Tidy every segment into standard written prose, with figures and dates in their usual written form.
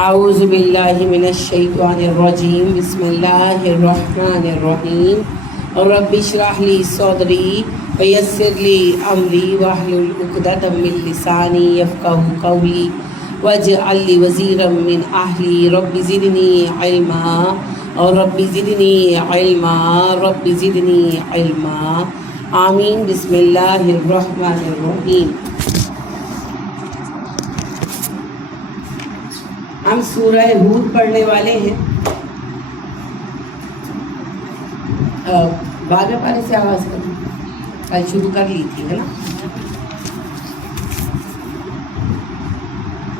اعوذ باللہ من الشیطان الرجیم بسم اللہ الرحمن الرحیم رب اشرح لی صدری ویسر لی امری واحلل عقدۃ من لسانی یفقہوا قولی واجعل لی وزیرا من اہلی رب زدنی علما اور رب زدنی علما رب زدنی علما آمین۔ بسم اللہ الرحمن الرحیم۔ ہم سورہ ہود پڑھنے والے ہیں۔ بعد میں پہلے سے آواز کریں، کل شروع کر لی تھی ہے نا۔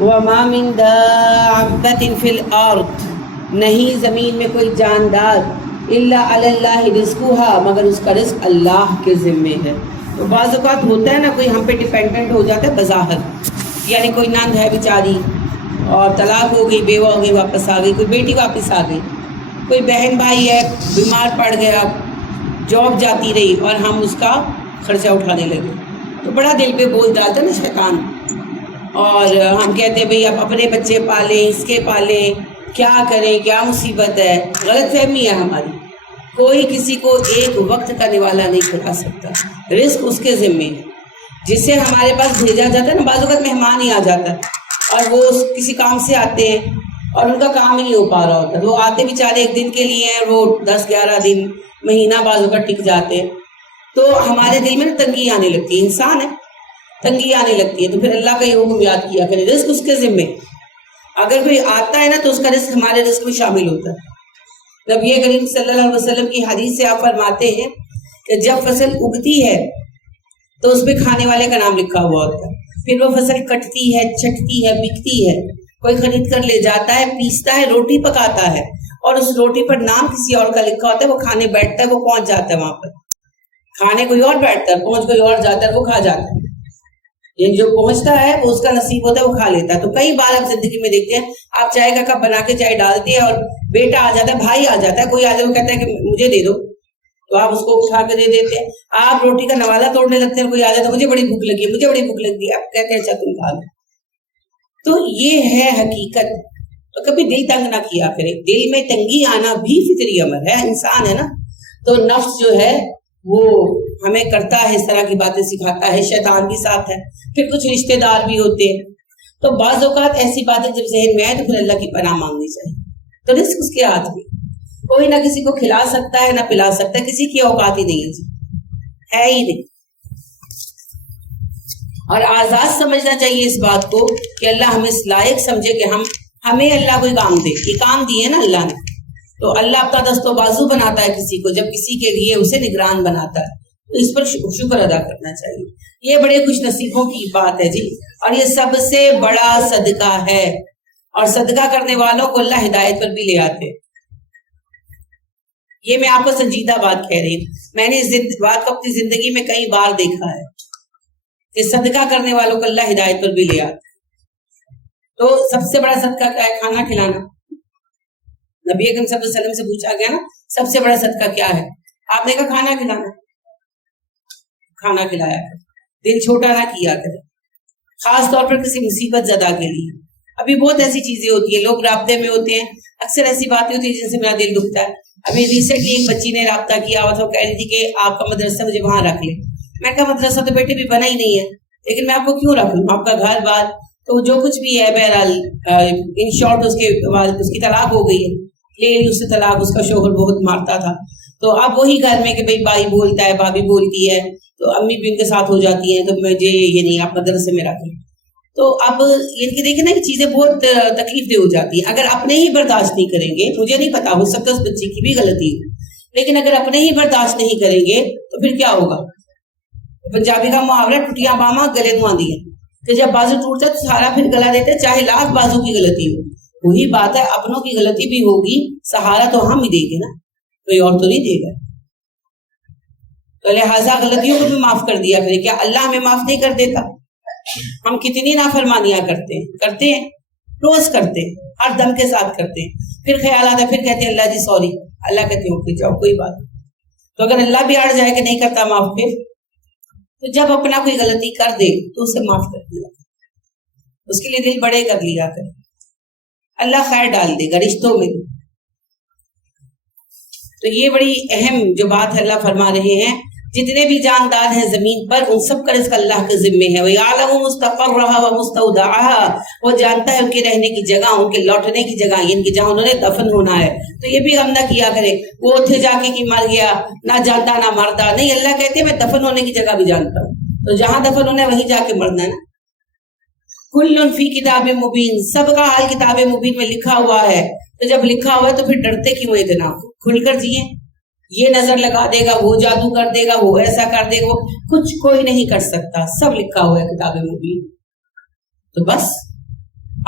وَمَا مِن دَابَّةٍ فِي الْأَرْضِ، نہیں زمین میں کوئی جاندار، إِلَّا عَلَى اللَّهِ رِزْقُهَا، مگر اس کا رزق اللہ کے ذمے ہے۔ تو بعض اوقات ہوتا ہے نا کوئی ہم پہ ڈیپینڈنٹ ہو جاتا ہے بظاہر، یعنی کوئی نند ہے بیچاری اور طلاق ہو گئی، بیوہ ہو گئی، واپس آ گئی، کوئی بیٹی واپس آ گئی، کوئی بہن بھائی ہے بیمار پڑ گیا، جاب جاتی رہی اور ہم اس کا خرچہ اٹھانے لگے، تو بڑا دل پہ بوجھ ڈالتا ہے نا شیطان، اور ہم کہتے ہیں بھئی اب اپنے بچے پالیں، اس کے پالیں، کیا کریں، کیا مصیبت ہے۔ غلط فہمی ہے ہماری، کوئی کسی کو ایک وقت کا نوالا نہیں کھلا سکتا، رزق اس کے ذمے ہے۔ جسے ہمارے پاس بھیجا جاتا ہے نا، بعض اوقات مہمان ہی آ جاتا ہے اور وہ کسی کام سے آتے ہیں اور ان کا کام ہی نہیں ہو پا رہا ہوتا، وہ آتے بیچارے ایک دن کے لیے ہیں، وہ 10-11 دن مہینہ بعض اوقات ٹک جاتے ہیں، تو ہمارے دل میں نا تنگی آنے لگتی ہے، انسان ہے تنگی آنے لگتی ہے، تو پھر اللہ کا یہ حکم یاد کیا کرے، رزق اس کے ذمے۔ اگر کوئی آتا ہے نا تو اس کا رزق ہمارے رزق میں شامل ہوتا ہے۔ نبی کریم صلی اللہ علیہ وسلم کی حدیث سے آپ فرماتے ہیں کہ جب فصل اگتی ہے تو اس پہ کھانے والے کا نام لکھا ہوا ہوتا ہے، پھر وہ فصل کٹتی ہے، چھٹتی ہے، بکتی ہے، کوئی خرید کر لے جاتا ہے، پیستا ہے، روٹی پکاتا ہے، اور اس روٹی پر نام کسی اور کا لکھا ہوتا ہے، وہ کھانے بیٹھتا ہے، وہ پہنچ جاتا ہے وہاں پر، کھانے کوئی اور بیٹھتا ہے، پہنچ کوئی اور جاتا ہے، وہ کھا جاتا ہے، یعنی جو پہنچتا ہے وہ اس کا نصیب ہوتا ہے، وہ کھا لیتا ہے۔ تو کئی بار آپ زندگی میں دیکھتے ہیں، آپ چائے کا کپ بنا کے چائے ڈالتے ہیں اور بیٹا آ جاتا ہے، بھائی آ جاتا ہے، کوئی آ جائے وہ کہتا ہے کہ مجھے دے دو، تو آپ اس کو اٹھا کے دے دیتے ہیں۔ آپ روٹی کا نوالا توڑنے لگتے ہیں، کوئی آ جاتا ہے، مجھے بڑی بھوک لگی ہے، مجھے بڑی بھوک لگی ہے، آپ کہتے ہیں اچھا تم کھا لو۔ تو یہ ہے حقیقت۔ تو کبھی دل تنگ نہ کیا کرے، دل میں تنگی آنا بھی فطری امر ہے، انسان ہے نا، تو نفس جو ہے وہ ہمیں کرتا ہے، اس طرح کی باتیں سکھاتا ہے، شیطان بھی ساتھ ہے، پھر کچھ رشتہ دار بھی ہوتے ہیں، تو بعض اوقات ایسی باتیں جب ذہن میں آئے تو پھر اللہ کی پناہ مانگنی چاہیے۔ تو رزق اس کے ہاتھ میں، کوئی نہ کسی کو کھلا سکتا ہے نہ پلا سکتا ہے، کسی کی اوقات ہی نہیں ہے ہی نہیں۔ اور آزاد سمجھنا چاہیے اس بات کو کہ اللہ ہمیں اس لائق سمجھے کہ ہمیں اللہ کوئی کام دے، یہ کام دیے نا اللہ نے، تو اللہ اپنا دست و بازو بناتا ہے کسی کو، جب کسی کے لیے اسے نگران بناتا ہے تو اس پر شکر ادا کرنا چاہیے۔ یہ بڑے خوش نصیبوں کی بات ہے جی، اور یہ سب سے بڑا صدقہ ہے، اور صدقہ کرنے والوں کو اللہ ہدایت پر بھی لے آتے ہیں۔ یہ میں آپ کو سنجیدہ بات کہہ رہی ہوں، میں نے اس بات کو اپنی زندگی میں کئی بار دیکھا ہے کہ صدقہ کرنے والوں کو اللہ ہدایت پر بھی لے آتا ہے۔ تو سب سے بڑا صدقہ کیا ہے؟ کھانا کھلانا۔ نبی اکرم صلی اللہ علیہ وسلم سے پوچھا گیا نا سب سے بڑا صدقہ کیا ہے؟ آپ نے کہا کھانا کھلانا، کھانا کھلایا کرے، دل چھوٹا نہ کیا کرے، خاص طور پر کسی مصیبت زدہ کے لیے۔ ابھی بہت ایسی چیزیں ہوتی ہیں، لوگ رابطے میں ہوتے ہیں، اکثر ایسی باتیں ہوتی ہیں جن سے میرا دل دکھتا ہے۔ ابھی ریسنٹلی ایک بچی نے رابطہ کیا ہوا تھا، وہ کہہ رہی تھی کہ آپ کا مدرسہ مجھے وہاں رکھ لیں۔ میں کہا مدرسہ تو بیٹے بھی بنا ہی نہیں ہے، لیکن میں آپ کو کیوں رکھ لوں، آپ کا گھر بار تو جو کچھ بھی ہے، بہرحال ان شارٹ اس کی طلاق ہو گئی ہے، لے لی اس سے طلاق، اس کا شوہر بہت مارتا تھا، تو اب وہی گھر میں کہ بھائی بولتا ہے، بھابھی بولتی ہے، تو امی بھی ان کے ساتھ ہو جاتی ہیں، تو مجھے یہ نہیں آپ مدرسے میں رکھ لیں۔ تو اب ان کی دیکھیں نا یہ چیزیں بہت تکلیف دہ ہو جاتی ہیں، اگر اپنے ہی برداشت نہیں کریں گے، مجھے نہیں پتا ہو سکتا اس بچی کی بھی غلطی ہے، لیکن اگر اپنے ہی برداشت نہیں کریں گے تو پھر کیا ہوگا؟ پنجابی کا محاورہ ٹوٹیاں باما گلے دھواں دی ہے، کہ جب بازو ٹوٹتا ہے تو سارا پھر گلا دیتے، چاہے لاکھ بازو کی غلطی ہو۔ وہی بات ہے، اپنوں کی غلطی بھی ہوگی، سہارا تو ہم ہی دیں گے نا، کوئی اور تو نہیں دے گا۔ تو لہٰذا غلطیوں کو بھی معاف کر دیا کرے۔ کیا اللہ ہمیں معاف نہیں کر دیتا؟ ہم کتنی نافرمانیاں کرتے ہیں، روز کرتے ہیں، ہر دم کے ساتھ کرتے ہیں، پھر خیال آتا ہے، پھر کہتے ہیں اللہ جی سوری، اللہ کہتے ہیں اوکے جاؤ کوئی بات نہیں۔ تو اگر اللہ بھی اڑ جائے کہ نہیں کرتا معاف، پھر تو جب اپنا کوئی غلطی کر دے تو اسے معاف کر دیا، اس کے لیے دل بڑے کر لیا کرے۔ اللہ خیر ڈال دے گا رشتوں میں. تو یہ بڑی اہم جو بات ہے اللہ فرما رہے ہیں جتنے بھی جاندار ہیں زمین پر ان سب کا رزق اللہ کے ذمے ہے. وَيَعْلَمُ مُسْتَقَرَّهَا وَمُسْتَوْدَعَهَا, وہ جانتا ہے ان کے رہنے کی جگہ, ان کے لوٹنے کی جگہ, ان کی جہاں انہوں نے دفن ہونا ہے. تو یہ بھی غم نہ کیا کرے وہ اتھے جا کے کہ مر گیا, نہ جانتا نہ مرتا. نہیں, اللہ کہتے ہیں میں دفن ہونے کی جگہ بھی جانتا ہوں, تو جہاں دفن ہونا ہے وہیں جا کے مرنا ہے نا. کل فی کتاب مبین, سب کا حال کتاب مبین میں لکھا ہوا ہے. تو جب لکھا ہوا ہے تو پھر ڈرتے کیوں اتنا, کھل کر جیے. یہ نظر لگا دے گا, وہ جادو کر دے گا, وہ ایسا کر دے گا, کچھ کوئی نہیں کر سکتا, سب لکھا ہوا ہے کتاب مبین. تو بس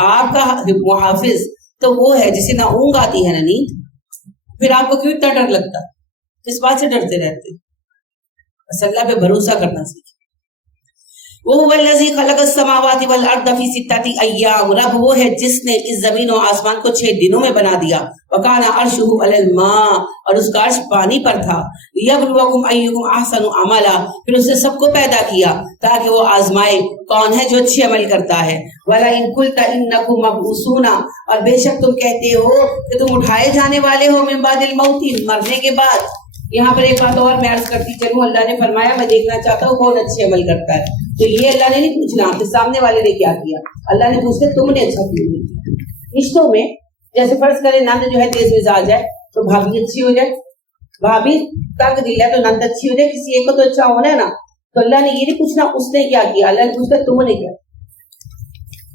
آپ کا محافظ تو وہ ہے جسے نہ اونگ آتی ہے نہ نیند. پھر آپ کو کیوں اتنا ڈر لگتا, کس بات سے ڈرتے رہتے؟ بس اللہ پہ بھروسہ کرنا سیکھیں. وَهُوَ الَّذِي خَلَقَ السَّمَاوَاتِ وَالْأَرْضَ فِي سِتَّةِ أَيَّامٍ, رب وہ ہے جس نے اس زمین و آسمان کو 6 دنوں میں بنا دیا. وَكَانَ عَرْشُهُ عَلَى الْمَاءِ, اور اس کا عرش پانی پر تھا. لِيَبْلُوَكُمْ أَيُّكُمْ أَحْسَنُ عَمَلًا, پھر اس نے سب کو پیدا کیا تاکہ وہ آزمائے کون ہے جو اچھے عمل کرتا ہے. وَلَئِن قُلْتَ إِنَّكُمْ مَبْعُوثُونَ, اور بے شک تم کہتے ہو کہ تم اٹھائے جانے والے ہو, من بعد الموت, مرنے کے بعد. یہاں پر ایک بات اور میں عرض کرتی چلوں, اللہ نے فرمایا میں دیکھنا چاہتا ہوں کون اچھے عمل کرتا ہے. تو یہ اللہ نے نہیں پوچھنا آپ کے سامنے والے نے کیا کیا, اللہ نے پوچھتے تم نے اچھا کیوں کیا. رشتوں میں جیسے فرض کرے نند جو ہے تیز مزاج ہے تو بھابھی اچھی ہو جائے, بھابھی تنگ دل ہے تو نند اچھی ہو جائے, کسی ایک کو تو اچھا ہونا ہے نا. تو اللہ نے یہ نہیں پوچھنا اس نے کیا کیا, اللہ نے پوچھتا تم نے کیا.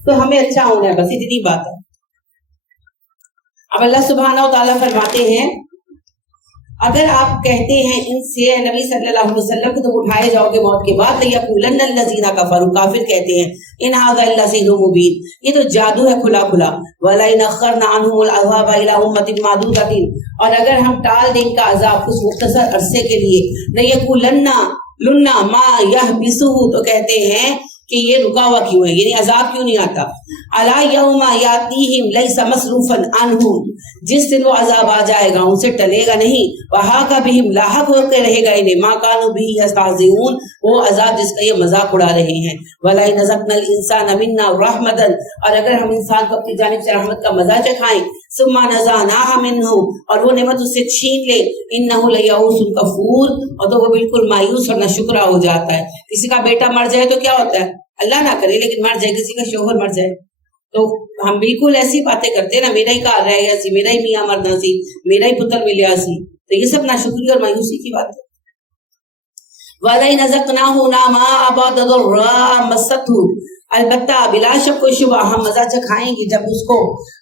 تو ہمیں اچھا ہونا ہے, بس اتنی بات ہے. اب اللہ سبحانہ و تعالیٰ فرماتے ہیں اگر آپ کہتے ہیں ان سے نبی صلی اللہ علیہ وسلم کہ تم اٹھائے جاؤ گے موت کے بعد, لَيَقُولَنَّ الَّذِينَ كَفَرُوا, کافر کہتے ہیں ان هَذَا إِلَّا سِحْرٌ مُبِينٌ, یہ تو جادو ہے کھلا کھلا. وَلَئِنْ أَخَّرْنَا عَنْهُمُ الْعَذَابَ إِلَىٰ أُمَّةٍ مَّعْدُودَةٍ, اور اگر ہم ٹال دیں ان کا عذاب کچھ مختصر عرصے کے لیے, لَيَقُولَنَّ مَا يَحْبِسُهُ, تو کہتے ہیں کہ یہ رکا ہوا کیوں ہے, یعنی عذاب کیوں نہیں آتا. أَلَا يَوْمَ يَأْتِيهِمْ لَيْسَ مَصْرُوفًا عَنْهُمْ, جس دن وہ عذاب آ جائے گا ان سے ٹلے گا نہیں. وَحَاقَ بِهِمْ, لاحق ہو کے رہے گا انہیں, مَا كَانُوا بِهِ يَسْتَهْزِئُونَ, وہ عذاب جس کا یہ مذاق اڑا رہے ہیں. وَلَئِنْ أَذَقْنَا الْإِنسَانَ مِنَّا رَحْمَةً, اور اگر ہم انسان کو اپنی جانب سے رحمت کا مزہ چکھائیں, ثُمَّ نَزَعْنَاهَا مِنْهُ, اور وہ نعمت اس سے چھین لے, إِنَّهُ لَيَئُوسٌ كَفُورٌ, اور تو وہ بالکل مایوس اور ناشکرا ہو جاتا ہے. کسی کا بیٹا مر جائے تو کیا ہوتا ہے, اللہ نہ کرے لیکن مر جائے, کسی کا شوہر مر جائے تو ہم بالکل ایسی باتیں کرتے ہیں نا, میرا ہی کار رہ گیا سی, میرا ہی میاں مرنا سی, میرا ہی پتر ملیا سی. تو یہ سب ناشکری اور مایوسی کی بات ہے. وَلَئِنْ أَذَقْنَاهُ نَعْمَاءَ بَعْدَ ضَرَّاءٍ مَسَّتْهُ, البتہ بلا شک و شبہ ہم مزہ چکھائیں گے جب اس کو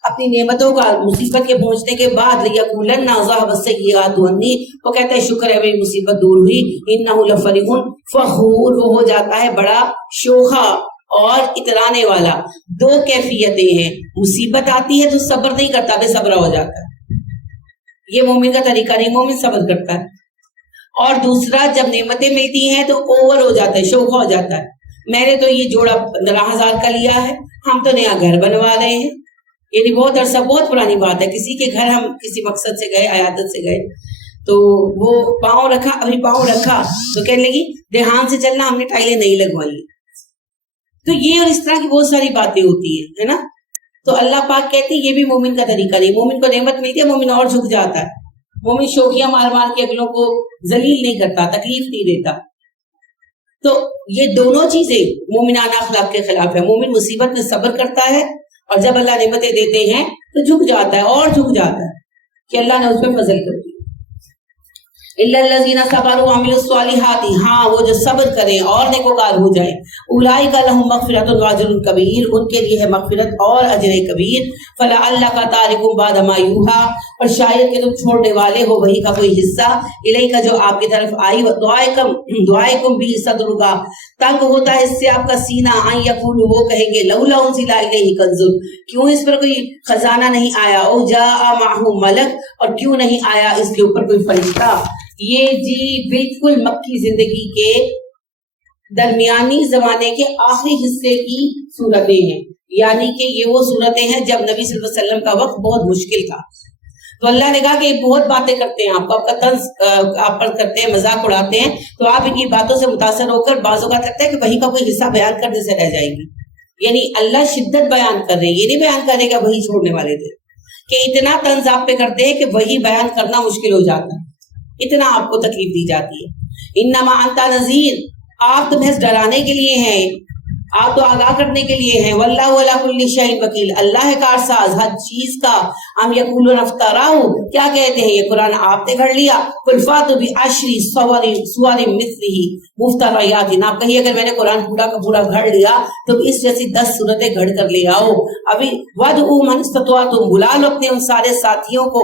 اپنی نعمتوں کا مصیبت کے پہنچنے کے بعد. لِيَقُولَنَّ ذَهَبَ السَّيِّئَاتُ عَنِّي, وہ کہتا ہے شکر ہے میری مصیبت دور ہوئی. إِنَّهُ لَفَرِحٌ فَخُورٌ, وہ ہو جاتا ہے بڑا شوخا اور اترانے والا. دو کیفیتیں ہیں, مصیبت آتی ہے تو صبر نہیں کرتا, بے صبر ہو جاتا ہے, یہ مومن کا طریقہ نہیں, مومن صبر کرتا ہے. اور دوسرا جب نعمتیں ملتی ہیں تو اوور ہو جاتا ہے, شوخا ہو جاتا ہے. میں نے تو یہ جوڑا 15,000 کا لیا ہے, ہم تو نیا گھر بنوا رہے ہیں. یعنی بہت عرصہ, بہت پرانی بات ہے, کسی کے گھر ہم کسی مقصد سے گئے, عیادت سے گئے, تو وہ پاؤں رکھا, ابھی پاؤں رکھا تو کہنے لگی دھیان سے چلنا, ہم نے ٹائلیں نہیں لگوائی. تو یہ اور اس طرح کی بہت ساری باتیں ہوتی ہیں, ہے نا. تو اللہ پاک کہتے ہیں یہ بھی مومن کا طریقہ نہیں. مومن کو نعمت ملتی ہے, مومن اور جھک جاتا ہے. مومن شوخیاں مار مار کے اگلوں کو ذلیل نہیں کرتا, تکلیف نہیں دیتا. تو یہ دونوں چیزیں مومنانہ اخلاق کے خلاف ہے. مومن مصیبت میں صبر کرتا ہے, اور جب اللہ نعمتیں دیتے ہیں تو جھک جاتا ہے, اور جھک جاتا ہے کہ اللہ نے اس پہ فضل کر دیا. إِلَّا الَّذِينَ صَبَرُوا وَعَمِلُوا الصَّالِحَاتِ, ہاں وہ جو صبر کریں اور نیکوکار ہو جائیں. أُولَٰئِكَ لَهُم مَغْفِرَةٌ وَأَجْرٌ كَبِيرٌ, ان کے لیے ہے مغفرت اور اجر کبیر. فَلَعَلَّكَ تَارِكٌ بَعْضَ مَا يُوحَىٰ, اور شاید کہ تم چھوڑنے والے ہو وہی کا کوئی حصہ, إِلَيْكَ جو آپ کی طرف آئی. دعائکم بھی صدرک, تنگ ہوتا ہے اس سے آپ کا سینہ. أَن يَقُولُوا, وہ کہیں گے لَوْلَا أُنزِلَ إِلَيْهِ كَنزٌ, کیوں اس پر کوئی خزانہ نہیں آیا. أَوْ جَاءَ مَعَهُ مَلَكٌ, اور کیوں نہیں آیا اس کے اوپر کوئی فرشتہ. یہ جی بالکل مکی زندگی کے درمیانی زمانے کے آخری حصے کی صورتیں ہیں. یعنی کہ یہ وہ صورتیں ہیں جب نبی صلی اللہ علیہ وسلم کا وقت بہت مشکل تھا. تو اللہ نے کہا کہ بہت باتیں کرتے ہیں, آپ کا طنز آپ پر کرتے ہیں, مذاق اڑاتے ہیں, تو آپ ان کی باتوں سے متاثر ہو کر بعض اوقات لگتا ہے کہ وہی کا کوئی حصہ بیان کرنے سے رہ جائیں گے. یعنی اللہ شدت بیان کر رہے ہیں، یہ نہیں بیان کر رہے کہ وہی چھوڑنے والے تھے، کہ اتنا طنز آپ پہ کرتے ہیں کہ وہی بیان کرنا مشکل ہو جاتا ہے، اتنا آپ کو تکلیف دی جاتی ہے۔ انما انت نذیر، آپ تو محض ڈرانے کے لیے ہیں، آپ تو آگاہ کرنے کے لیے ہیں۔ واللہ علی کل شیء وکیل، اللہ ہے کارساز ہر چیز کا۔ ام یقولون افتراہ، کیا کہتے ہیں یہ قرآن آپ نے گھڑ لیا؟ قل فاتوا بعشر سور مثلہ مفتریات، آپ کہیے اگر میں نے قرآن پورا کا پورا گھڑ لیا تو اس جیسی 10 صورتیں گھڑ کر لے آؤ۔ ابھی وادعوا من استطعتم، بلا لو اپنے ان سارے ساتھیوں کو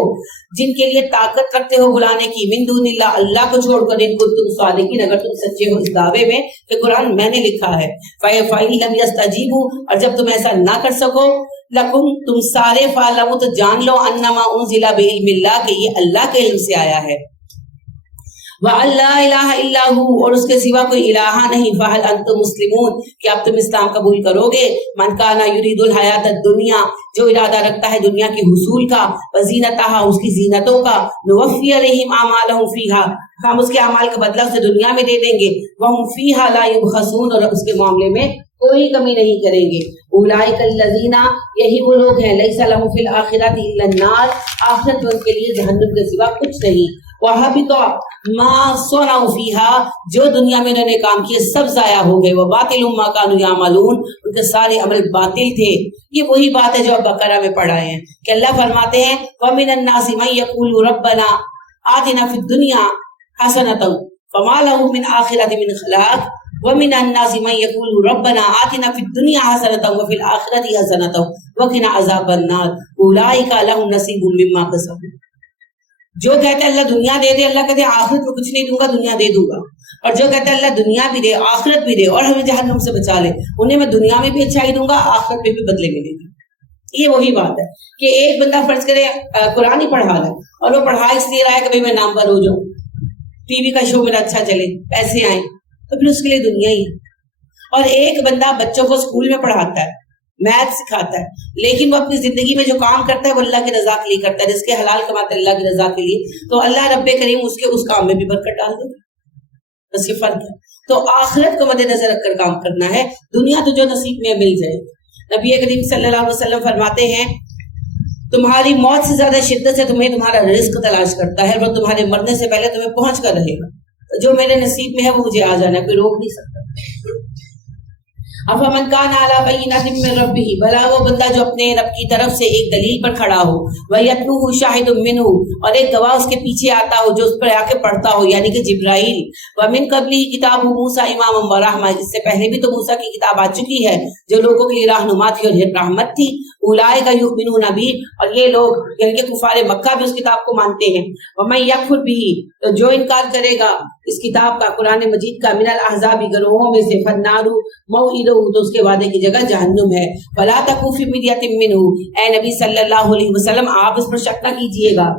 جن کے لیے طاقت رکھتے ہو بلانے کی، من دون اللہ، اللہ کو چھوڑ کر، ان کنتم صادقین، اگر تم سچے ہو اس دعوے میں کہ قرآن میں نے لکھا ہے۔ فَإِن لَمْ يَسْتَجِيبُوا، اور جب تم ایسا نہ کر سکو، لکم، تم سارے فَاعْلَمُوا، تو جان لو، انما انزل بعلم اللہ، کہ یہ اللہ کے علم سے آیا ہے۔ وَأَن لَا إِلَٰهَ إِلَّا هُوَ، اور اس کے سوا کوئی الہ نہیں۔ فَهَلْ أَنْتُمْ مُسْلِمُونَ، کہ اب تم اسلام قبول کرو گے؟ مَنْ كَانَ يُرِيدُ الْحَيَاةَ الدُّنْيَا، جو ارادہ رکھتا ہے دنیا کے حصول کا، وَزِينَتَهَا، اس کی زینتوں کا، نُوَفِّي إِلَيْهِمْ أَعْمَالَهُمْ فِيهَا، ہم اس کے اعمال کا بدلہ اسے دنیا میں دے دیں گے، وَهُمْ فِيهَا لَا يُبْخَسُونَ، اور اس کے معاملے میں کوئی کمی نہیں کریں گے۔ اولئک الذین، یہی وہ لوگ ہیں، لیس لهم فی الآخرۃ الا النار، آخرت میں ان کے لیے جہنم کے سوا کچھ نہیں۔ وَحَبِطَ مَا صَنَعُوا فِيهَا، جو دنیا میں انہوں نے کام کیے سب ضائع ہو گئے۔ وَبَاطِلٌ مَا كَانُوا يَعْمَلُونَ، ان کے سارے عمل باطل تھے۔ یہ وہی بات ہے جو اب بقرہ میں پڑھا ہے کہ اللہ فرماتے ہیں وَمِنَ النَّاسِ مَن يَقُولُ رَبَّنَا آتِنَا فِي الدُّنْيَا حَسَنَةً فَمَا لَهُ مِنْ آخِرَةٍ مِنْ خَلَاقٍ وَمِنَ النَّاسِ مَن يَقُولُ رَبَّنَا آتِنَا فِي الدُّنْيَا حَسَنَةً وَفِي الْآخِرَةِ حَسَنَةً وَقِنَا عَذَابَ النَّارِ أُولَٰئِكَ لَهُمْ نَصِيبٌ مِّمَّا كَسَبُوا، جو کہتے ہیں اللہ دنیا دے دے، اللہ کہتے ہیں آخرت میں کچھ نہیں دوں گا، دنیا دے دوں گا، اور جو کہتے ہیں اللہ دنیا بھی دے، آخرت بھی دے، اور ہمیں جہنم سے بچا لے، انہیں میں دنیا میں بھی اچھائی دوں گا، آخرت میں بھی بدلے میں دے دوں گا۔ یہ وہی بات ہے کہ ایک بندہ فرض کرے قرآن ہی پڑھا رہا ہے، اور وہ پڑھا اس لیے رہا ہے کہ میں نامور ہو جاؤں، ٹی وی کا شو میرا اچھا چلے، پیسے آئیں، تو پھر اس کے لیے دنیا ہی ہے۔ اور ایک بندہ بچوں کو اسکول میں پڑھاتا ہے، میتھ سکھاتا ہے، لیکن وہ اپنی زندگی میں جو کام کرتا ہے وہ اللہ کی رضا کے لیے کرتا ہے، جس کے حلال کماتا ہے اللہ کی رضا کے لیے، تو اللہ رب کریم اس کے اس کام میں بھی برکت ڈال دے گا۔ بس یہ فرق ہے۔ تو آخرت کو مد نظر رکھ کر کام کرنا ہے، دنیا تو جو نصیب میں مل جائے۔ نبی کریم صلی اللہ علیہ وسلم فرماتے ہیں تمہاری موت سے زیادہ شدت سے تمہیں تمہارا رزق تلاش کرتا ہے، اور تمہارے مرنے سے پہلے تمہیں پہنچ کر رہے گا، جو میرے نصیب میں ہے وہ مجھے آ جانا ہے، کوئی روک نہیں سکتا۔ افمن کان علی بینۃ من ربہ، بھلا وہ بندہ جو اپنے رب کی طرف سے ایک دلیل پر کھڑا ہو، ویتلوہ شاہد منہ، اور ایک گواہ اس کے پیچھے آتا ہو جو اس پر آ کے پڑھتا ہو، یعنی کہ جبرائیل، ومن قبلہ کتاب موسیٰ اماما ورحمہ، اس سے پہلے بھی تو موسیٰ کی کتاب آ چکی ہے جو لوگوں کے لیے رہنما تھی اور رحمت تھی۔ اولئک یؤمنون بہ، اور یہ لوگ یعنی کہ کفار مکہ بھی اس کتاب کو مانتے ہیں۔ ومن یکفر بہ، تو جو انکار کرے گا اس کتاب کا، قرآن مجید کا، من الاحزاب، گروہوں میں سے، فالنار موعدہ، تو اس کے وعدے کی جگہ جہنم ہے۔ فلا تکو فی مریۃ منہ، اے نبی صلی اللہ علیہ وسلم آپ اس پر شک نہ کیجیے گا،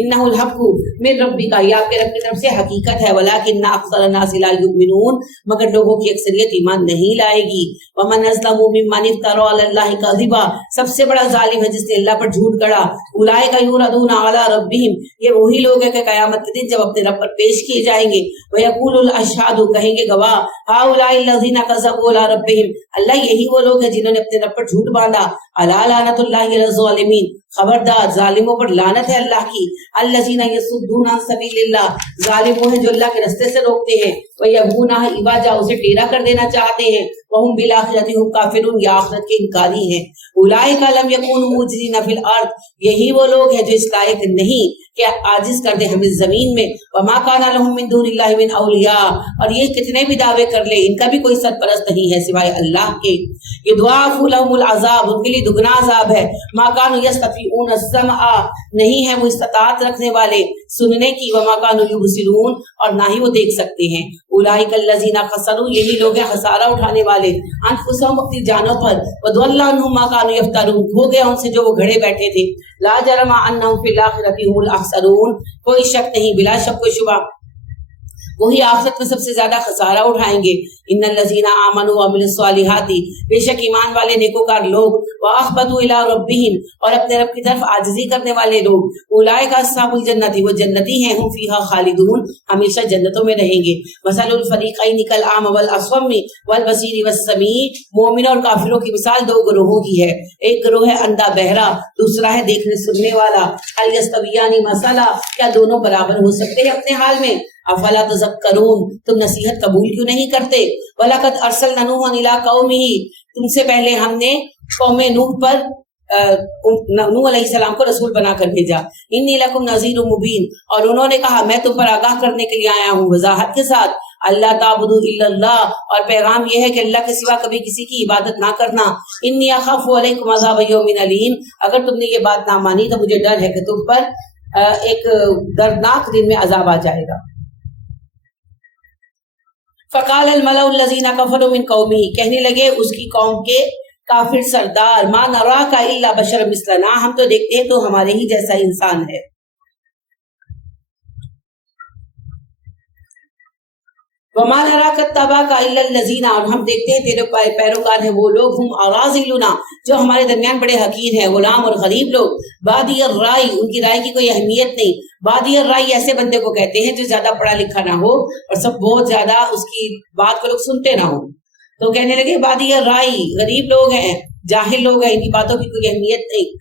انہ الحق من ربک، یہ آپ کے رب کی طرف سے حقیقت ہے، ولکن اکثر الناس لا یؤمنون، مگر لوگوں کی اکثریت ایمان نہیں لائے گی۔ ومن اظلم ممن افترى علی اللہ کذبا، سب سے بڑا ظالم ہے جس نے اللہ پر جھوٹ گڑا۔ اولئک یعرضون علی ربہم، یہ وہی لوگ ہیں کہ قیامت کے دن جب اپنے رب پر پیش کیے جائیں گے، ویقول الاشہاد، کہیں گے گواہ، ہؤلاء الذین کذبوا علی ربہم، اللہ یہی وہ لوگ ہیں جنہوں نے اپنے رب پر جھوٹ باندھا۔ الا لعنۃ اللہ علی الظالمین، خبردار ظالموں پر لعنت ہے اللہ کی۔ الذین یصدون عن سبیل اللہ، ظالم وہ ہیں جو اللہ کے راستے سے روکتے ہیں، ویبغونہا عوجا، اسے ٹیڑھا کر دینا چاہتے ہیں، وہم بالآخرۃ ہم کافرون، یہ آخرت کے انکاری ہیں۔ اولئک لم یکونوا معجزین فی الارض، یہی وہ لوگ ہیں جو اس لائق نہیں کہ عاجز کر دیں ہمیں زمین میں۔ وما کان لهم من دون اللہ من اولیاء، اور یہ کتنے بھی دعوے کر لے ان کا بھی کوئی سرپرست نہیں ہے سوائے اللہ کے۔ یضاعف لهم العذاب، ان کے لیے دگنا عذاب ہے۔ ما کانوا یستطیعون السمع، نہیں ہے وہ استطاعت رکھنے والے سننے کی، وما کانوا یبصرون، اور نہ ہی وہ دیکھ سکتے ہیں۔ اولئک الذین خسروا، یہی لوگ ہیں خسارہ اٹھانے والے، انفسہم، اپنی جانوں پر، وضل عنہم ما کانوا یفترون، ہو گیا ان سے جو وہ گھڑے بیٹھے تھے۔ لا جرم انہم فی الاخرۃ هم الاخسرون، کوئی شک نہیں، بلا شک و شبہ وہی آخرت میں سب سے زیادہ خسارہ اٹھائیں گے. ان الذین آمنوا وعملوا الصالحات، بے شک ایمان والے نیکوکار لوگ، واخبتوا الی ربہم، اور اپنے رب کی طرف عاجزی کرنے والے لوگ، اولئک اصحاب الجنت، وہ جنتی ہیں، ہم فیہا خالدون، ہمیشہ جنتوں میں رہیں گے. مثل الفریقین کالأعمی والأصم والبصیر والسمیع، مومن اور کافروں کی مثال دو گروہوں کی ہے. ایک گروہ ہے اندھا بہرا، دوسرا ہے دیکھنے سننے والا. هل یستویان مثلا، کیا دونوں برابر ہو سکتے ہیں اپنے حال میں؟ افلا تذکرون، تم نصیحت قبول کیوں نہیں کرتے؟ وَلَقَدْ أَرْسَلْنَا نُوحًا إِلَىٰ قَوْمِهِ، تم سے پہلے ہم نے قوم نوح پر نوح علیہ السلام کو رسول بنا کر بھیجا. انی لکم نذیر مبین، اور انہوں نے کہا میں تم پر آگاہ کرنے کے لیے آیا ہوں وضاحت کے ساتھ. اللہ تعبدوا الا اللہ، اور پیغام یہ ہے کہ اللہ کے سوا کبھی کسی کی عبادت نہ کرنا. انی اخاف علیکم عذاب یوم علیم، اگر تم نے یہ بات نہ مانی تو مجھے ڈر ہے کہ تم پر ایک دردناک دن میں عذاب آ جائے گا. فقال الملأ الذین کفروا من قومہ، کہنے لگے اس کی قوم کے کافر سردار، ما نراک الا بشر مثلنا، ہم تو دیکھتے ہیں تو ہمارے ہی جیسا انسان ہے. وما نراک اتبعک الا الذین، اور ہم دیکھتے ہیں تیرے پیروکار ہیں وہ لوگ، ہم اراذلنا، جو ہمارے درمیان بڑے حقیر ہیں، غلام اور غریب لوگ. بادی الرائے، ان کی رائے کی کوئی اہمیت نہیں. بادی الرائے ایسے بندے کو کہتے ہیں جو زیادہ پڑھا لکھا نہ ہو اور سب بہت زیادہ اس کی بات کو لوگ سنتے نہ ہو. تو کہنے لگے بادی الرائے، غریب لوگ ہیں، جاہل لوگ ہیں، ان کی باتوں کی کوئی اہمیت نہیں.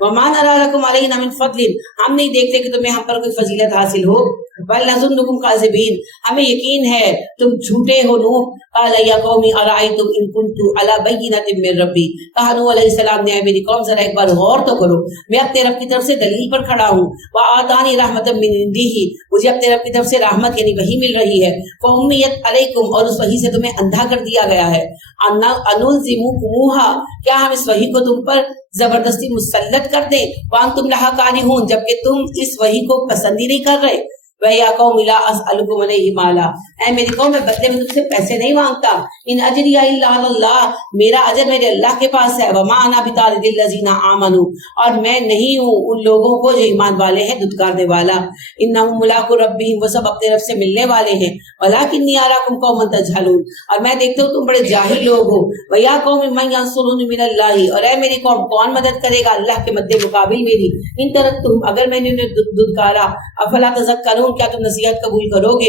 وما نرى لكم علينا من فضل، ہم نہیں دیکھتے کہ تمہیں ہم پر کوئی فضیلت حاصل ہو. بل نظنكم كاذبين، ہمیں یقین ہے تم جھوٹے ہو. نوح قال یا قوم ارائیتم ان كنت على بینۃ من ربی، کہا نوح علیہ السلام نے، اے میری قوم ذرا ایک بار غور تو کرو، میں اپنے رب کی طرف سے دلیل پر کھڑا ہوں. وآتانی رحمۃ من عنده، مجھے اپنے رب کی طرف سے رحمت یعنی وحی مل رہی ہے. فامیت علیکم، اور اس وحی سے تمہیں اندھا کر دیا گیا ہے. انلزمکموها، کیا ہم اس وحی کو تم پر زبردستی مسلط کر دیں. وانتم لہا کارہون، جبکہ تم اس وحی کو پسند ہی نہیں کر رہے. وَيَا قَوْمِ لَا أَسْأَلُكُمْ عَلَيْهِ مَالًا، اے میری قوم میں بدلے میں تم سے پیسے نہیں مانگتا. ان اجریہ الا علی اللہ، میرا اجر میرے اللہ کے پاس ہے. وما انا بطارد الذین آمنوا، اور میں نہیں ہوں ان لوگوں کو جو ایمان والے ہیں دھتکارنے والا. انہم ملاقو ربہم، وہ سب اپنے رب سے ملنے والے ہیں. ولکنی اراکم قوما تجہلون، اور میں دیکھتا ہوں تم بڑے جاہل لوگ ہو. ویا قوم من ینصرونی من اللہ، اور اے میری قوم کون مدد کرے گا اللہ کے مد مقابل میری. ان ترکتہم، اگر میں نے انہیں دھتکارا. افلا تذکرون، کیا تم نصیحت قبول کرو گے؟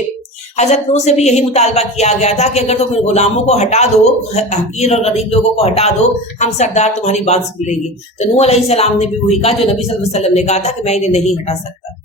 حضرت نوح سے بھی یہی مطالبہ کیا گیا تھا کہ اگر تم ان غلاموں کو ہٹا دو، حقیر اور غریب لوگوں کو ہٹا دو، ہم سردار تمہاری بات سن لیں گے. تو نوح علیہ السلام نے بھی وہی کہا جو نبی صلی اللہ علیہ وسلم نے کہا تھا کہ میں انہیں نہیں ہٹا سکتا.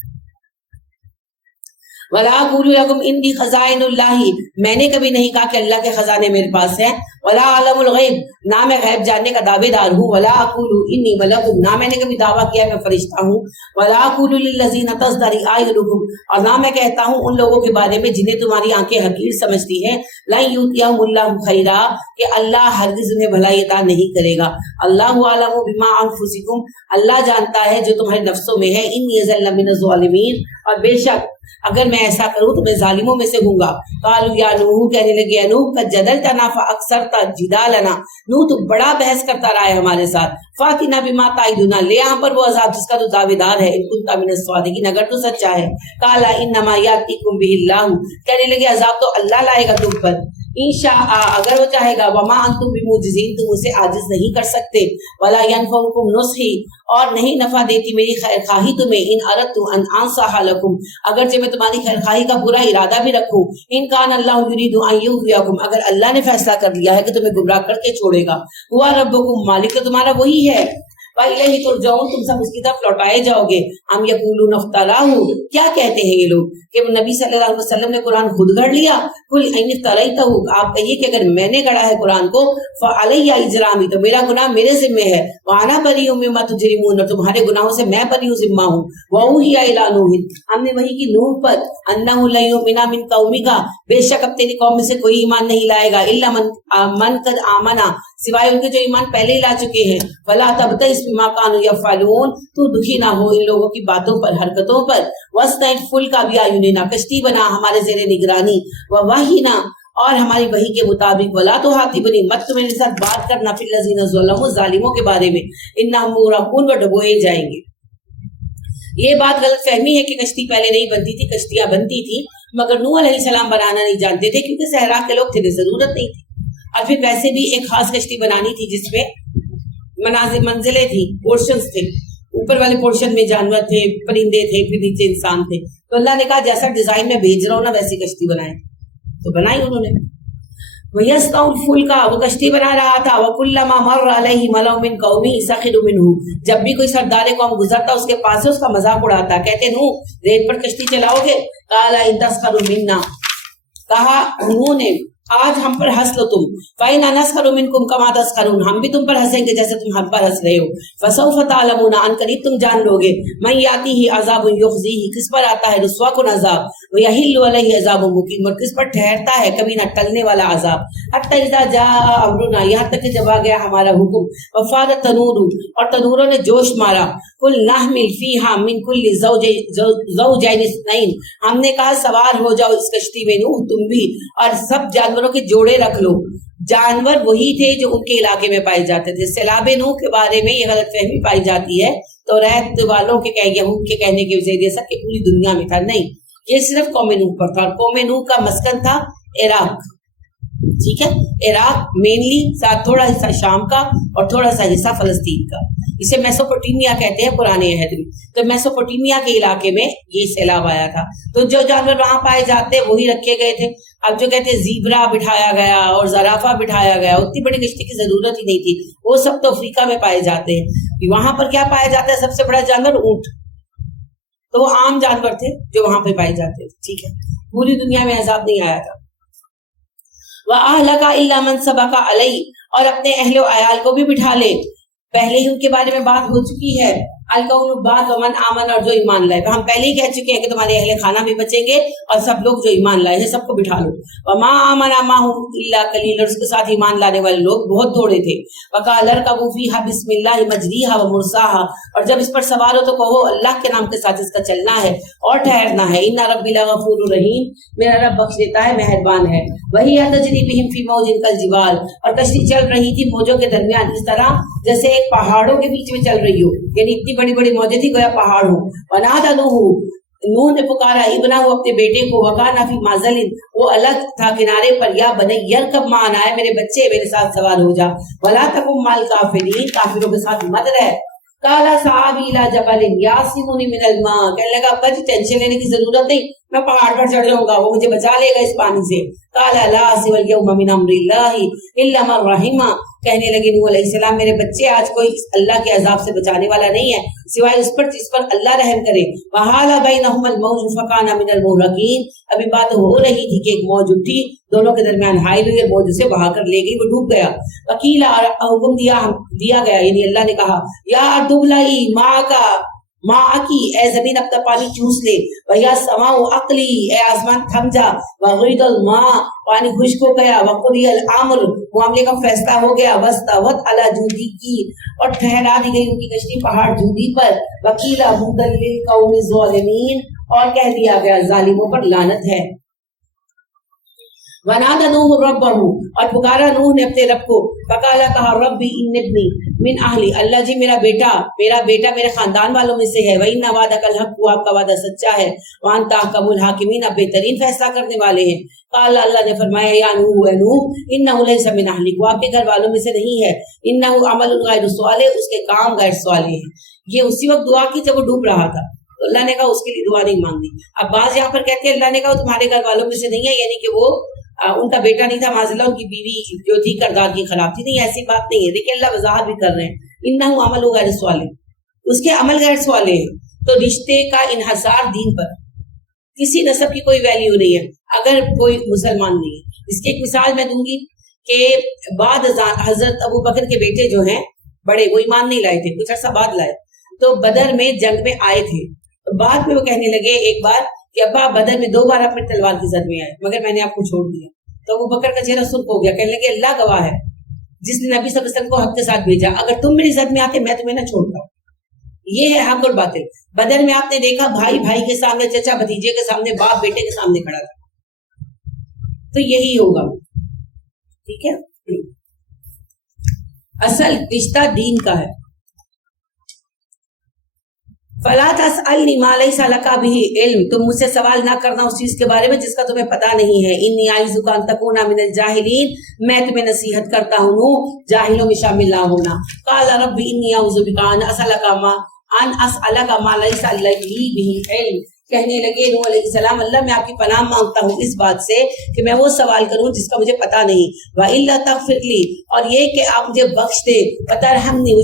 وَلَا أَقُولُ لَكُمْ عِنْدِي خَزَائِنُ اللَّهِ، میں نے کبھی نہیں کہا کہ اللہ کے خزانے میرے پاس ہیں. وَلَا أَعْلَمُ الْغَيْبَ، نہ میں غیب جاننے کا دعوے دار ہوں. وَلَا أَقُولُ إِنِّي مَلَكٌ، نہ میں نے کبھی دعویٰ کیا میں فرشتہ ہوں. وَلَا أَقُولُ لِلَّذِينَ تَزْدَرِي أَعْيُنُكُمْ، اور نہ میں کہتا ہوں ان لوگوں کے بارے میں جنہیں تمہاری آنکھیں حقیر سمجھتی ہیں. لَن يُؤْتِيَهُمُ اللَّهُ خَيْرًا، کہ اللہ ہرگز انہیں بھلائی عطا نہیں کرے گا. اللہ أَعْلَمُ بِمَا أَنفُسِكُمْ، اللہ جانتا ہے جو تمہارے نفسوں میں ہے. إِنِّي إِذًا لَمِنَ الظَّالِمِينَ، اور بے شک اگر میں ایسا کروں تو میں ظالموں میں سے ہوں گا. قالوا یا نوح، کہنے لگے اے نوح، قد جدلتنا فاکثرت جدالنا، نوح تو بڑا بحث کرتا رہا ہے ہمارے ساتھ. فاتنا بما تعدنا، لے یہاں پر وہ عذاب جس کا تو دعوے دار ہے. ان کنت من الصادقین، اگر تو سچا ہے. قال انما یاتیکم به اللہ، کہنے لگے عذاب تو اللہ لائے گا تم پر. انشاء، اگر وہ چاہے گا. وما انتم بمعجزین، تم اسے عاجز نہیں کر سکتے. ولا ينفعكم نصحی، اور نہیں نفع دیتی میری خیر خواہی تمہیں. ان اردت ان انصح لكم، اگرچہ میں تمہاری خیر خواہی کا برا ارادہ بھی رکھوں. ان کان اللہ یرید ان یغویکم، اگر اللہ نے فیصلہ کر لیا ہے کہ تمہیں گمراہ کر کے چھوڑے گا. ہوا ربکم، مالک تو تمہارا وہی ہے. وَإِلَيْهِ تُرْجَعُونَ، تم سب اس کی طرف لوٹائے جاؤ گے. ام یقولون افتراہ، کیا کہتے ہیں یہ لوگ کہ نبی صلی اللہ علیہ وسلم نے قرآن خود گڑھ لیا. قل ان افتریتہ، آپ کہیے کہ اگر میں نے گڑھا ہے قرآن کو، فعلی اجرامی، تو میرا گناہ میرے ذمہ ہے. وانا بری مما تجرمون، اور تمہارے گناہوں سے میں بری ذمہ ہوں. واوحی الی نوح، ہم نے وحی کی نوح پر، انہ لن یؤمن من قومک، بے شک اب تیری قوم میں سے کوئی ایمان نہیں لائے گا. الا من قد آمنا، سوائے ان کے جو ایمان پہلے ہی لا چکے ہیں. فلا تبتئس بما كانوا يفعلون، تو دکھی نہ ہو ان لوگوں کی باتوں پر، حرکتوں پر. واصنع الفلک بأعیننا، کشتی بنا ہمارے زیر نگرانی. ووحینا، اور ہماری وحی کے مطابق. ولا تخاطبنی، مت تو میرے ساتھ بات کرنا، فی الذین ظلموا، ظالموں کے بارے میں. انہم مغرقون، وہ ڈبوئے جائیں گے. یہ بات غلط فہمی ہے کہ کشتی پہلے نہیں بنتی تھی، کشتیاں بنتی تھی. مگر نوح علیہ السلام بنانا نہیں جانتے تھے کیونکہ صحرا کے لوگ تھے، ضرورت نہیں تھی، اور پھر ویسے بھی ایک خاص کشتی بنانی تھی جس میں منزلیں تھی، پورشنز تھے، اوپر والے پورشن میں جانور تھے، پرندے تھے، پھر نیچے انسان تھے. تو اللہ نے کہا جیسا ڈیزائن میں بھیج رہا ہوں نا ویسی کشتی بنائیں، تو بنائی انہوں نے. وَيَسْطَوْ الْفُلْكَ، وہ کشتی بنا رہا تھا. وَكُلَّمَا مَرَّ عَلَيْهِ مَلَأٌ مِّن قَوْمِهِ سَخِرُوا مِنْهُ، جب بھی کوئی سردار قوم گزرتا اس کے پاس سے اس کا مذاق اڑاتا. کہتے نوح ریت پر کشتی چلاؤ گے؟ قَالَ إِن تَسْخَرُوا مِنَّا، کہا انہوں نے آج ہم پر ہنس لو تم. فَإِنَّا نَسْخَرُ مِنْكُمْ كَمَا تَسْخَرُونَ، ہم بھی تم پر ہنسیں گے جیسے تم ہم پر ہنس رہے ہو. فَسَوْفَ تَعْلَمُونَ، ان قریب تم جان لو گے. مَن يَأْتِيهِ عَذَابٌ يُخْزِيهِ، کس پر آتا ہے رسوا کن عذاب. وَيَحِلُّ عَلَيْهِ عَذَابٌ مُقِيمٌ، اور کس پر ٹھہرتا ہے کبھی نہ ٹلنے والا عذاب. حَتَّى إِذَا جَاءَ أَمْرُنَا، یہاں تک کہ جب آ گیا ہمارا حکم. وَفَارَ التَّنُورُ، اور تنوروں نے جوش مارا. قُلْ نَحْمِلُ فِيهَا مِن كُلِّ زَوْجَيْنِ اثْنَيْنِ، ہم نے کہا سوار ہو جاؤ اس کشتی میں نوح تم بھی، اور سب جانوروں کے جوڑے رکھ لو. جانور وہی تھے جو ان کے علاقے میں پائے جاتے تھے. سیلاب نوح کے بارے میں یہ غلط فہمی پائی جاتی ہے تو ریت والوں کے یہود کے کہنے کے ذریعے سے کہ پوری دنیا میں تھا. نہیں، یہ صرف قوم نوح پر تھا، اور قوم نوح کا مسکن تھا عراق. ٹھیک ہے، عراق مینلی، ساتھ تھوڑا حصہ شام کا اور تھوڑا سا حصہ فلسطین کا. اسے میسوپوٹیمیا کہتے ہیں پرانے عہد میں. تو میسوپوٹیمیا کے علاقے میں یہ سیلاب آیا تھا. تو جو جانور وہاں پائے جاتے وہی رکھے گئے تھے. اب جو کہتے ہیں زیبرا بٹھایا گیا اور زرافہ بٹھایا گیا، اتنی بڑی کشتی کی ضرورت ہی نہیں تھی. وہ سب تو افریقہ میں پائے جاتے ہیں. وہاں پر کیا پایا جاتا ہے سب سے بڑا جانور؟ اونٹ. تو وہ عام جانور تھے جو وہاں پہ پائے جاتے تھے. ٹھیک ہے، پوری دنیا میں عذاب نہیں آیا تھا. وَأَهْلَكَ إِلَّا مَنْ سَبَقَ عَلَيْهِ، اور اپنے اہل و عیال کو بھی بٹھا لے، پہلے ہی ان کے بارے میں بات ہو چکی ہے. القول بات ومن آمن، اور جو ایمان لائے. ہم پہلے ہی کہہ چکے ہیں کہ تمہارے اہل خانہ بھی بچیں گے اور سب لوگ جو ایمان لائے ہیں سب کو بٹھا لو. وما آمن معه الا قليل، اور اس کے ساتھ ایمان لانے والے لوگ بہت تھوڑے تھے. وقال اركبوا فيها بسم الله مجريها ومرساها، اور جب اس پر سوار ہو تو کہو اللہ کے نام کے ساتھ اس کا چلنا ہے اور ٹھہرنا ہے. ان ربی لغفور رحیم، میرا رب بخش دیتا ہے مہربان ہے. وہی تجری بهم في موج كالجبال، اور کشتی چل رہی تھی موجوں کے درمیان اس طرح جیسے ایک پہاڑوں کے بیچ میں چل رہی ہو، یعنی اتنی بڑی بڑی موجیں تھی گویا پہاڑ ہو. ونادى نوح نے پکارا ابنہ اپنے بیٹے کو. وکانا فی معزل، وہ الگ تھا کنارے پر. یا بنی یرکب معنا، ہے میرے بچے میرے ساتھ سوار ہو جا. ولا تکن مع الکافرین، کافروں کے ساتھ مت رہ. قال سآوی الی جبل یعصمنی من الماء، کہنے لگا ابا جی ٹینشن لینے کی ضرورت نہیں، میں پہاڑ پر چڑھ جاؤں گا، وہ مجھے بچا لے گا اس پانی سے. قال لا عاصم اليوم من امر اللہ الا من رحم، کہنے لگے نوح علیہ السلام میرے بچے آج کوئی اللہ کے عذاب سے بچانے والا نہیں ہے سوائے اس پر جس پر اللہ رحم کرے. وحال بینہم الموج فکان من المغرقین، ابھی بات ہو رہی تھی کہ ایک موج اٹھی، دونوں کے درمیان حائل ہوئی، موج اسے بہا کر لے گئی، وہ ڈوب گیا. وکیل حکم دیا گیا، یعنی اللہ نے کہا یا ارض ابلعی ماں کی، اے زمین اپنا پانی چوس لے. ویا سماء اقلی، اے آسمان تھم جا. وغید الماء، پانی خشک ہو گیا. وقضی الامر، معاملے کا فیصلہ ہو گیا. واستوت علی جودی کی، اور ٹھہرا دی گئی ان کی کشتی پہاڑ جودی پر. وقیل بعدا للقوم الظالمین، اور کہہ دیا گیا ظالموں پر لعنت ہے. ونادى نوح ربہ، اور پکارا نوح نے اپنے رب کو. فقالا، کہا ربی ان ابنی من اہلی، اللہ جی میرا بیٹا میرے خاندان والوں میں سے ہے. وَإِنَّ وَعْدَكَ الْحَقُّ، آپ کا وعدہ سچا ہے. وَأَنْتَ أَحْكَمُ الْحَاكِمِينَ، آپ بہترین فیصلہ کرنے والے ہیں. قال، اللہ نے فرمایا یا نوح، اے نوح، إِنَّهُ لَيْسَ مِنْ أَهْلِكَ، وہ آپ کے گھر والوں میں سے نہیں ہے. إِنَّهُ عَمَلٌ غَيْرُ صَالِحٍ، اس کے کام غیر صالح ہیں. یہ اسی وقت دعا کی جب وہ ڈوب رہا تھا، تو اللہ نے کہا اس کے لیے دعا نہیں مانگی. اب بعض یہاں پر کہتے ہیں اللہ نے کہا تمہارے گھر والوں میں سے نہیں ہے، یعنی کہ وہ ان کا بیٹا نہیں تھا، معاذاللہ ان کی بیوی جو تھی کردار کی خلاف تھی. نہیں، ایسی بات نہیں ہے. دیکھیں اللہ وضاحت بھی کر رہے ہیں. انہ عمل غیر صالح، اس کے عمل غیر صالح ہے. تو رشتے کا انحصار دین پر، کسی نسب کی کوئی ویلیو نہیں ہے اگر کوئی مسلمان نہیں ہے. اس کی ایک مثال میں دوں گی کہ بعد حضرت ابو بکر کے بیٹے جو ہیں بڑے، وہ ایمان نہیں لائے تھے، کچھ عرصہ بعد لائے. تو بدر میں جنگ میں آئے تھے. بعد میں وہ کہنے لگے ایک بار کہ ابا بدر میں 2 بار اپنے تلوار کی زد میں آئے مگر میں نے آپ کو چھوڑ دیا. تو ابو بکر کا چہرہ سرخ ہو گیا، کہنے لگے اللہ گواہ ہے جس نے نبی صلی اللہ علیہ وسلم کو حق کے ساتھ بھیجا، اگر تم میری زد میں آتے میں تمہیں نہ چھوڑتا. یہ ہے حق اور باطل. بدر میں آپ نے دیکھا بھائی بھائی کے سامنے، چچا بھتیجے کے سامنے، باپ بیٹے کے سامنے کھڑا تھا. تو یہی ہوگا. ٹھیک ہے، اصل رشتہ دین کا ہے. فلا تسألنی ما لیس لک بہ علم، تم مجھ سے سوال نہ کرنا اس چیز کے بارے میں جس کا تمہیں پتہ نہیں ہے. انی اعوذک ان تکون من الجاہلین، میں تمہیں نصیحت کرتا ہوں جاہلوں میں شامل نہ ہونا. قال رب انی اعوذ بک ان اسألک ما لیس لی بہ علم، کہنے لگے نوح علیہ السلام اللہ میں آپ کی پناہ مانگتا ہوں اس بات سے کہ میں وہ سوال کروں جس کا مجھے پتہ نہیں. وَإِلَّا تَغْفِرْ لِي، اور یہ کہ آپ مجھے بخش دے، وَتَرْحَمْنِی،